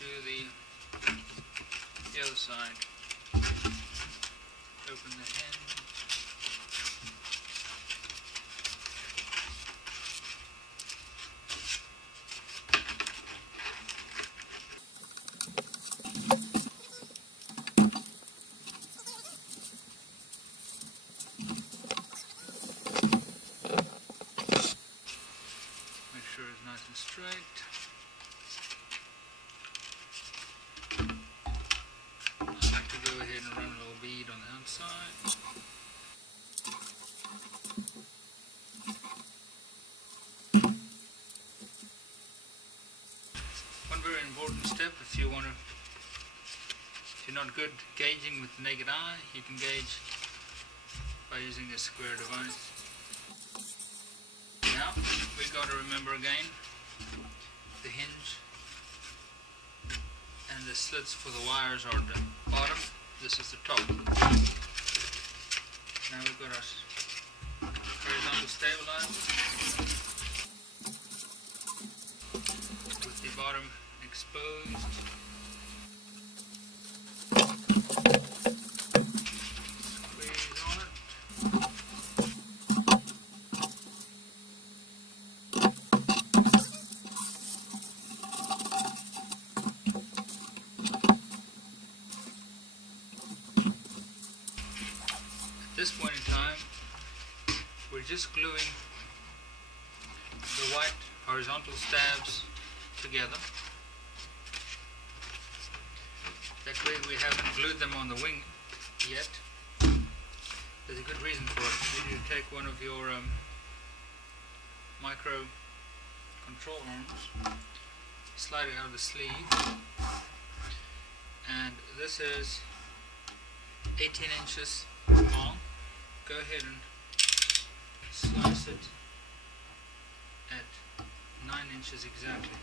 do the other side. Open the hinge. Make sure it's nice and straight. I like to go ahead and run a little bead on the outside. One very important step, if you're not good gauging with the naked eye, you can gauge by using this square device. Now we've got to remember again the hinge and the slits for the wires are the bottom, this is the top. Now we've got our horizontal stabilizer with the bottom exposed. Squeeze on it. At this point in time, we're just gluing the white horizontal stabs together. That way we haven't glued them on the wing yet. There's a good reason for it. You need to take one of your micro control arms, slide it out of the sleeve, and this is 18 inches long. Go ahead and slice it at 9 inches exactly,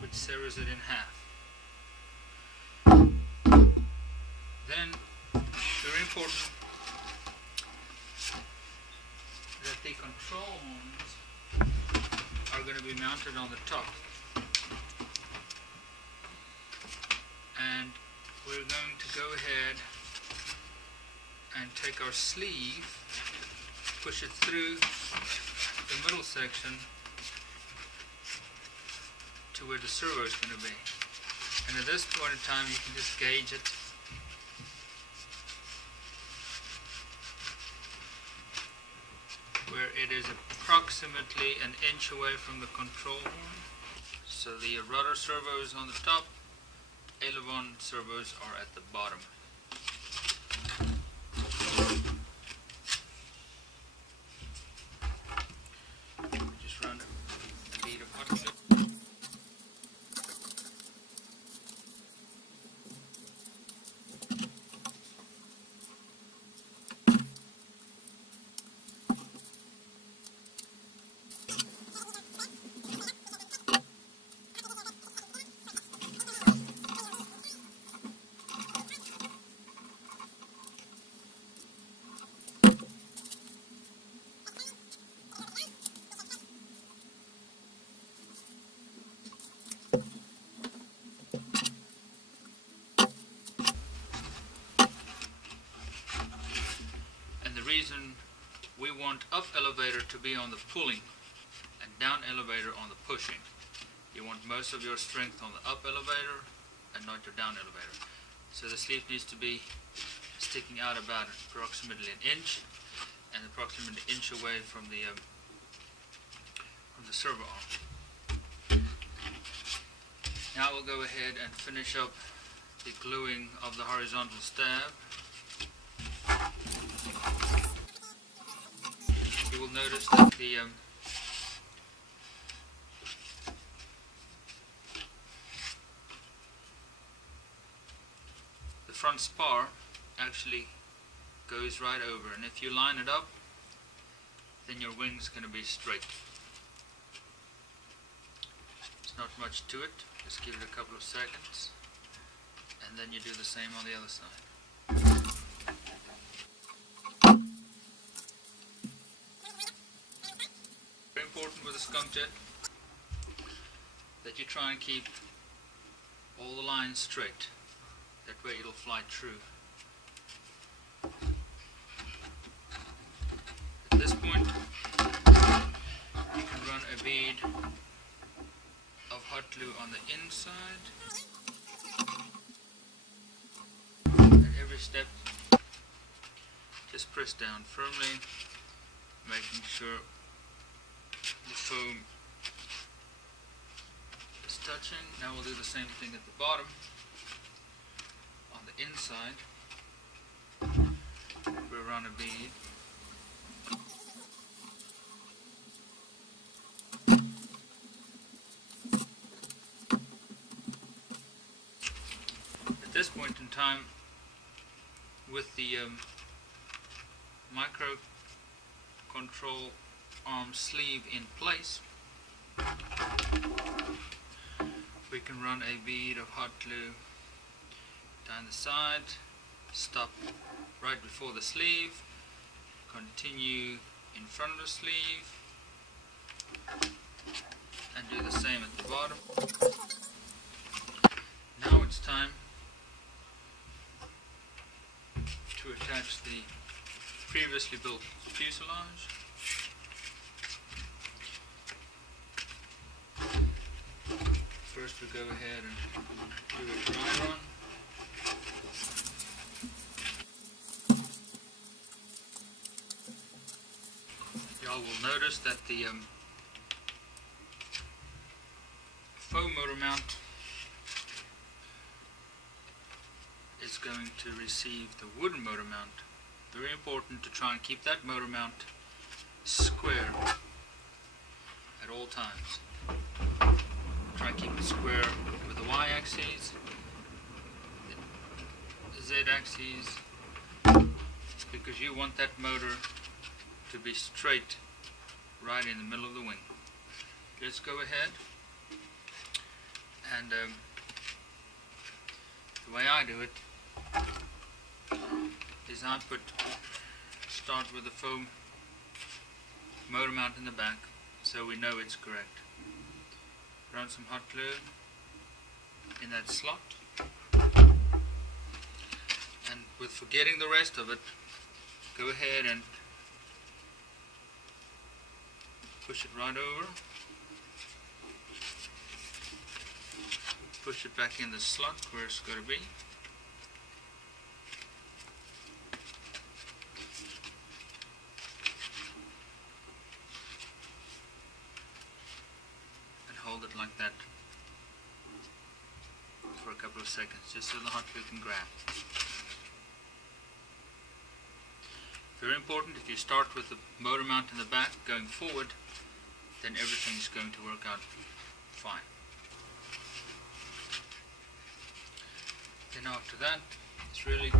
which severs it in half. Then, very important that the control arms are going to be mounted on the top, and we're going to go ahead and take our sleeve, push it through the middle section to where the servo is going to be. And at this point in time you can just gauge it. Where it is approximately an inch away from the control horn. So the rudder servo is on the top, aileron servos are at the bottom. Just run a bead of hot glue. The reason we want up elevator to be on the pulling and down elevator on the pushing. You want most of your strength on the up elevator and not your down elevator. So the sleeve needs to be sticking out about approximately an inch and approximately an inch away from the servo arm. Now we'll go ahead and finish up the gluing of the horizontal stab. You will notice that the front spar actually goes right over, and if you line it up, then your wing's going to be straight. There's not much to it, just give it a couple of seconds, and then you do the same on the other side. Very important with the Skunk Jet, the that you try and keep all the lines straight. That way it'll fly true. At this point, you can run a bead of hot glue on the inside. At every step, just press down firmly, making sure the foam is touching. Now we'll do the same thing at the bottom. On the inside, we'll run a bead. At this point in time, with the micro control arm sleeve in place, we can run a bead of hot glue down the side, stop right before the sleeve, continue in front of the sleeve, and do the same at the bottom. Now it's time to attach the previously built fuselage. First we go ahead and do a dry run. Y'all will notice that the foam motor mount is going to receive the wooden motor mount. Very important to try and keep that motor mount square at all times. Try and keep it square with the y-axis, the z-axis, because you want that motor to be straight right in the middle of the wing. Let's go ahead and the way I do it is I start with the foam motor mount in the back so we know it's correct. Run some hot glue in that slot, and with forgetting the rest of it, go ahead and push it right over, push it back in the slot where it's going to be, and hold it like that for a couple of seconds just so the hot glue can grab. Very important, if you start with the motor mount in the back going forward, then everything is going to work out fine. Then after that, it's really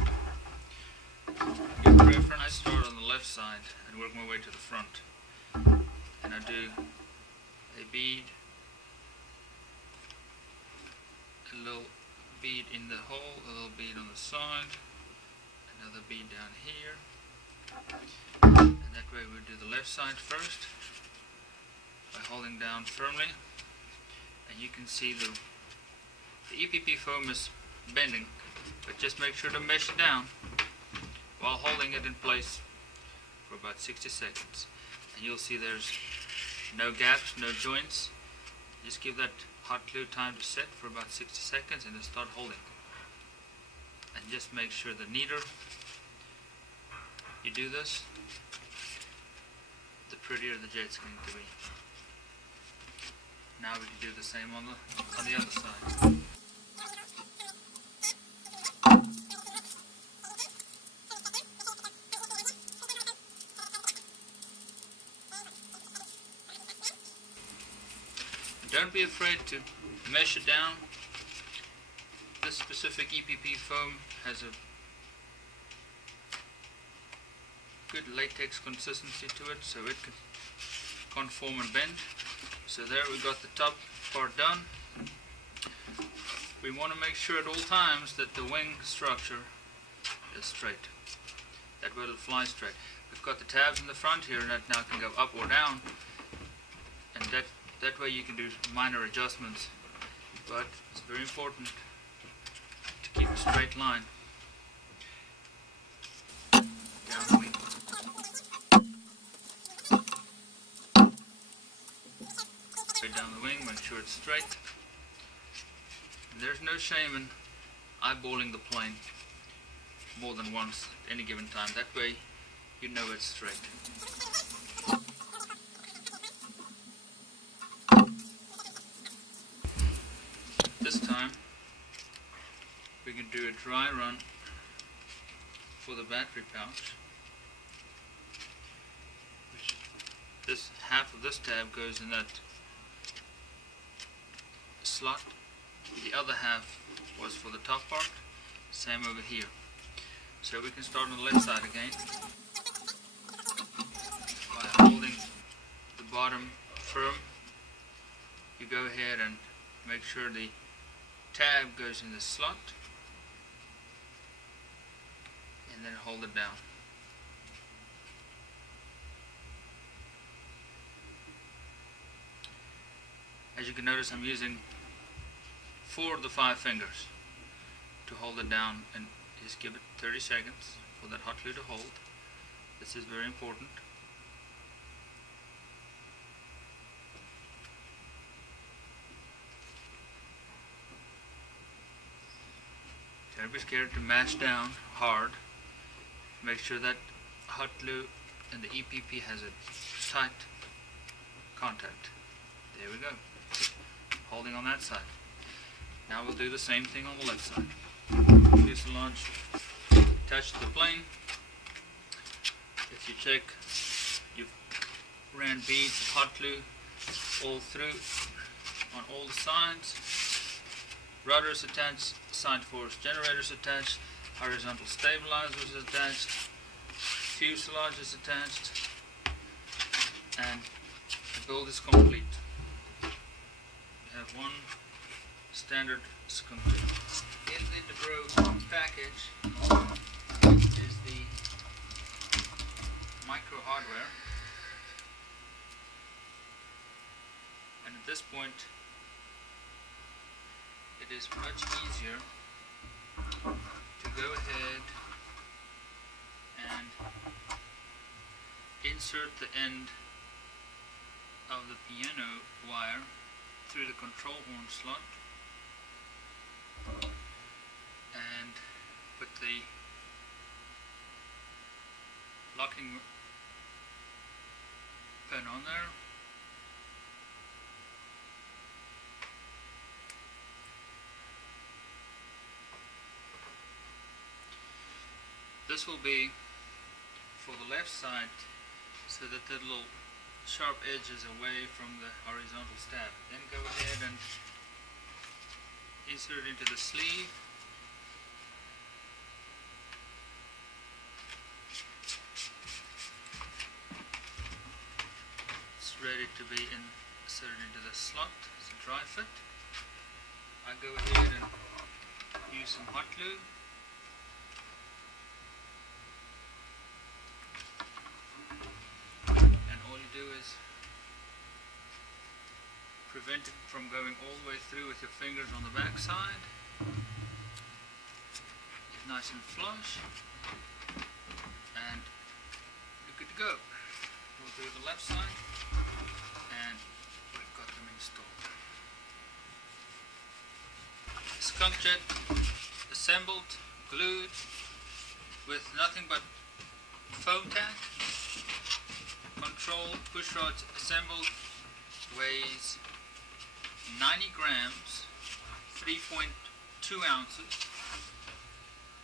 your preference. I start on the left side and work my way to the front, and I do a bead, a little bead in the hole, a little bead on the side, another bead down here, and that way we do the left side first by holding down firmly, and you can see the EPP foam is bending, but just make sure to mesh it down while holding it in place for about 60 seconds, and you'll see there's no gaps, no joints. Just give that hot glue time to set for about 60 seconds and then start holding, and just make sure the neater you do this, the prettier the jet's going to be. Now we can do the same on the other side. Don't be afraid to mesh it down. This specific EPP foam has a good latex consistency to it, so it can conform and bend. So there we got the top part done. We want to make sure at all times that the wing structure is straight. That way it'll fly straight. We've got the tabs in the front here that now can go up or down, and that way you can do minor adjustments but it's very important to keep a straight line down the wing. Straight down the wing, make sure it's straight. And there's no shame in eyeballing the plane more than once at any given time. That way you know it's straight. This time we can do a dry run for the battery pouch. This half of this tab goes in that slot. The other half was for the top part. Same over here. So we can start on the left side again by holding the bottom firm. You go ahead and make sure the tab goes in the slot and then hold it down. As you can notice, I'm using 4 of the 5 fingers to hold it down, and just give it 30 seconds for that hot glue to hold. This is very important. Don't be scared to mash down hard. Make sure that hot glue and the EPP has a tight contact. There we go. Holding on that side. Now we'll do the same thing on the left side. Fuselage attached to the plane. If you check, you've ran beads of hot glue all through on all the sides. Rudder is attached, side force generators attached, horizontal stabilizers attached, fuselage is attached, and the build is complete. We have one standard Skunk Jet. In the DeBro package is the micro hardware, and at this point it is much easier to go ahead and insert the end of the piano wire through the control horn slot and put the locking pin on there. This will be for the left side so that the little sharp edge is away from the horizontal stab. Then go ahead and insert it into the sleeve. It's ready to be inserted into the slot. It's a dry fit. I go ahead and use some hot glue. Do is prevent it from going all the way through with your fingers on the back side. It's nice and flush, and you're good to go. We'll do the left side, and we've got them installed. Skunk Jet assembled, glued, with nothing but foam tack. Control push rods assembled, weighs 90 grams, 3.2 ounces,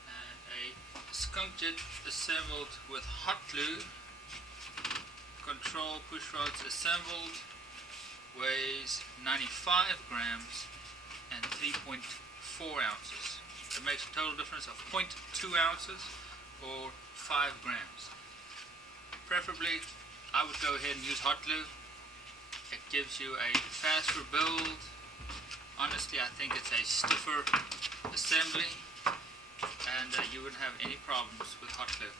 and a Skunk Jet assembled with hot glue. Control push rods assembled, weighs 95 grams and 3.4 ounces. It makes a total difference of 0.2 ounces or 5 grams. Preferably, I would go ahead and use hot glue. It gives you a faster build. Honestly, I think it's a stiffer assembly, and you wouldn't have any problems with hot glue.